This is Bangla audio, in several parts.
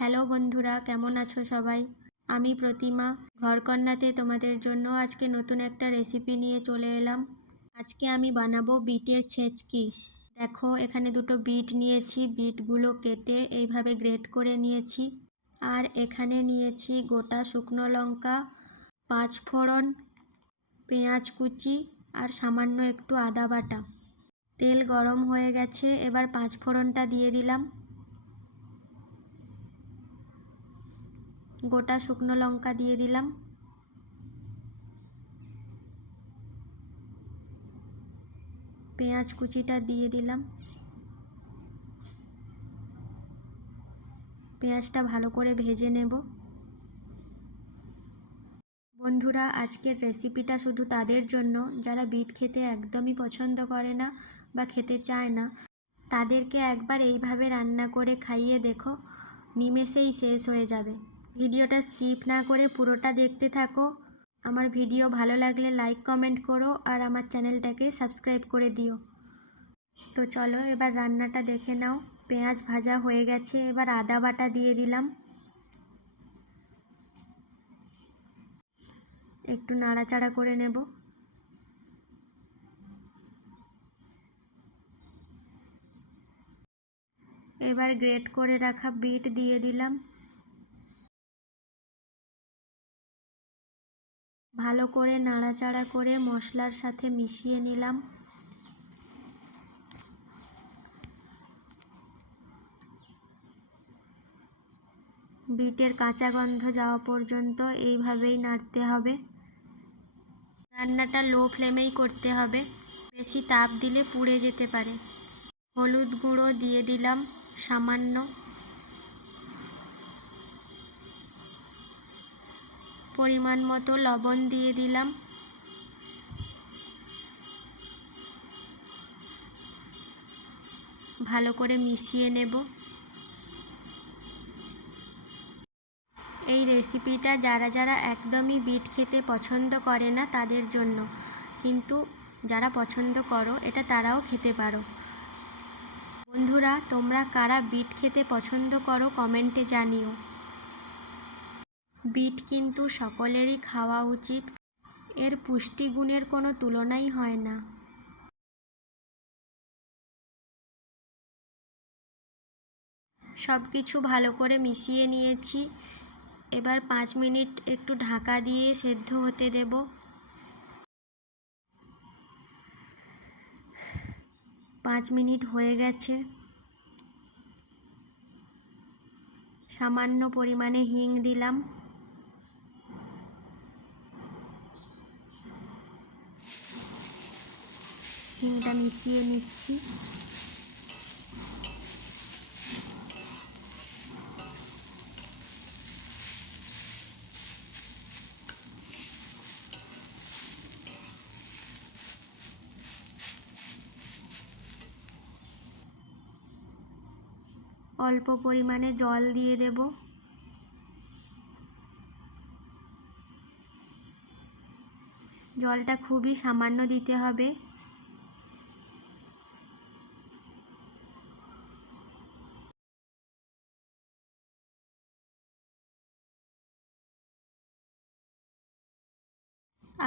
হ্যালো বন্ধুরা, কেমন আছো সবাই? আমি প্রতিমা ঘরকন্নাতে তোমাদের জন্য আজকে নতুন একটা রেসিপি নিয়ে চলে এলাম। আজকে আমি বানাবো বিটের ছেঁচকি। দেখো, এখানে দুটো বিট নিয়েছি, বিটগুলো কেটে এইভাবে গ্রেট করে নিয়েছি। আর এখানে নিয়েছি গোটা শুকনো লঙ্কা, 5 ফোড়ন, পেঁয়াজ কুচি আর সামান্য একটু আদা বাটা। তেল গরম হয়ে গেছে, এবার 5 ফোড়নটা দিয়ে দিলাম। গোটা শুকনো লঙ্কা দিয়ে দিলাম। পেঁয়াজ কুচিটা দিয়ে দিলাম। পেঁয়াজটা ভালো করে ভেজে নেব। বন্ধুরা, আজকের রেসিপিটা শুধু তাদের জন্য যারা বিট খেতে একদমই পছন্দ করে না বা খেতে চায় না। তাদেরকে একবার এইভাবে রান্না করে খাইয়ে দেখো, নিমেষেই শেষ হয়ে যাবে। ভিডিওটা স্কিপ না করে পুরোটা দেখতে থাকো। আমার ভিডিও ভালো লাগলে লাইক কমেন্ট করো আর আমার চ্যানেলটাকে সাবস্ক্রাইব করে দিও। তো চলো এবার রান্নাটা দেখে নাও। পেঁয়াজ ভাজা হয়ে গেছে, এবার আদা বাটা দিয়ে দিলাম। একটু নাড়াচাড়া করে নেব। এবার গ্রেট করে রাখা বিট দিয়ে দিলাম। ভালো করে নাড়াচাড়া করে মশলার সাথে মিশিয়ে নিলাম। বিটের কাঁচা গন্ধ যাওয়া পর্যন্ত এইভাবেই নাড়তে হবে। রান্নাটা লো ফ্লেমেই করতে হবে, বেশি তাপ দিলে পুড়ে যেতে পারে। হলুদ গুঁড়ো দিয়ে দিলাম সামান্য। পরিমাণ মতো লবণ দিয়ে দিলাম। ভালো করে মিশিয়ে নেব। এই রেসিপিটা যারা যারা একদমই বিট খেতে পছন্দ করে না তাদের জন্য, কিন্তু যারা পছন্দ করো এটা তারাও খেতে পারো। বন্ধুরা, তোমরা কারা বিট খেতে পছন্দ করো কমেন্টে জানিও। বিট কিন্তু সকলেরই খাওয়া উচিত, এর পুষ্টিগুণের কোনো তুলনাই হয় না। সব কিছু ভালো করে মিশিয়ে নিয়েছি। এবার 5 মিনিট একটু ঢাকা দিয়ে সেদ্ধ হতে দেব। 5 মিনিট হয়ে গেছে। সামান্য পরিমাণে হিং দিলাম। হিংটা মিশিয়ে নিচ্ছি। অল্প পরিমাণে জল দিয়ে দেব। জলটা খুবই সামান্য দিতে হবে।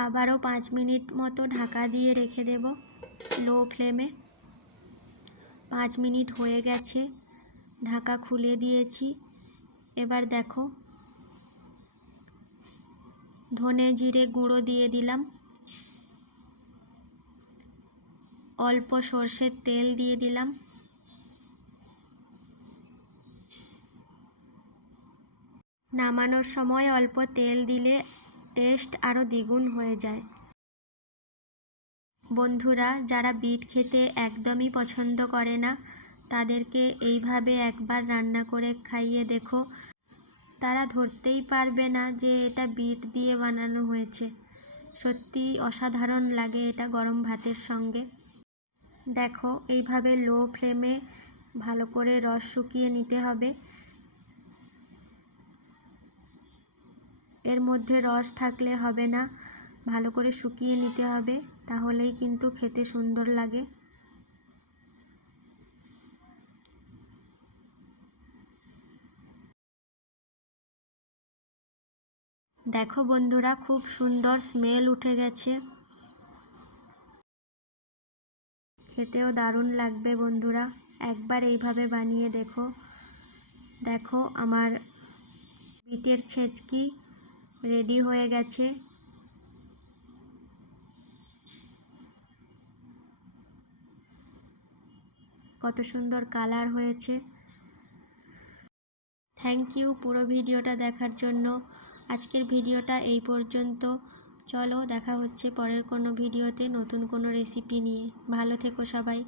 আবারও 5 মিনিট মতো ঢাকা দিয়ে রেখে দেব লো ফ্লেমে। 5 মিনিট হয়ে গেছে, ঢাকা খুলে দিয়েছি। এবার দেখো, ধনে জিরে গুঁড়ো দিয়ে দিলাম। অল্প সর্ষের তেল দিয়ে দিলাম। নামানোর সময় অল্প তেল দিলে টেস্ট আরও দ্বিগুণ হয়ে যায়। বন্ধুরা, যারা বিট খেতে একদমই পছন্দ করে না তাদেরকে এইভাবে একবার রান্না করে খাইয়ে দেখো, তারা ধরতেই পারবে না যে এটা বিট দিয়ে বানানো হয়েছে। সত্যি অসাধারণ লাগে এটা গরম ভাতের সঙ্গে। দেখো, এইভাবে লো ফ্লেমে ভালো করে রস শুকিয়ে নিতে হবে। এর মধ্যে রস থাকলে হবে না, ভালো করে শুকিয়ে নিতে হবে, তাহলেই কিন্তু খেতে সুন্দর লাগে। দেখো বন্ধুরা, খুব সুন্দর স্মেল উঠে গেছে, খেতেও দারুণ লাগবে বন্ধুরা। একবার এইভাবে বানিয়ে দেখো। দেখো আমার বিটের ছেচকি রেডি হয়ে গেছে। কত সুন্দর কালার হয়েছে। থ্যাংক ইউ পুরো ভিডিওটা দেখার জন্য। আজকের ভিডিওটা এই পর্যন্ত। চলো দেখা হচ্ছে পরের কোনো ভিডিওতে নতুন কোনো রেসিপি নিয়ে। ভালো থেকো সবাই।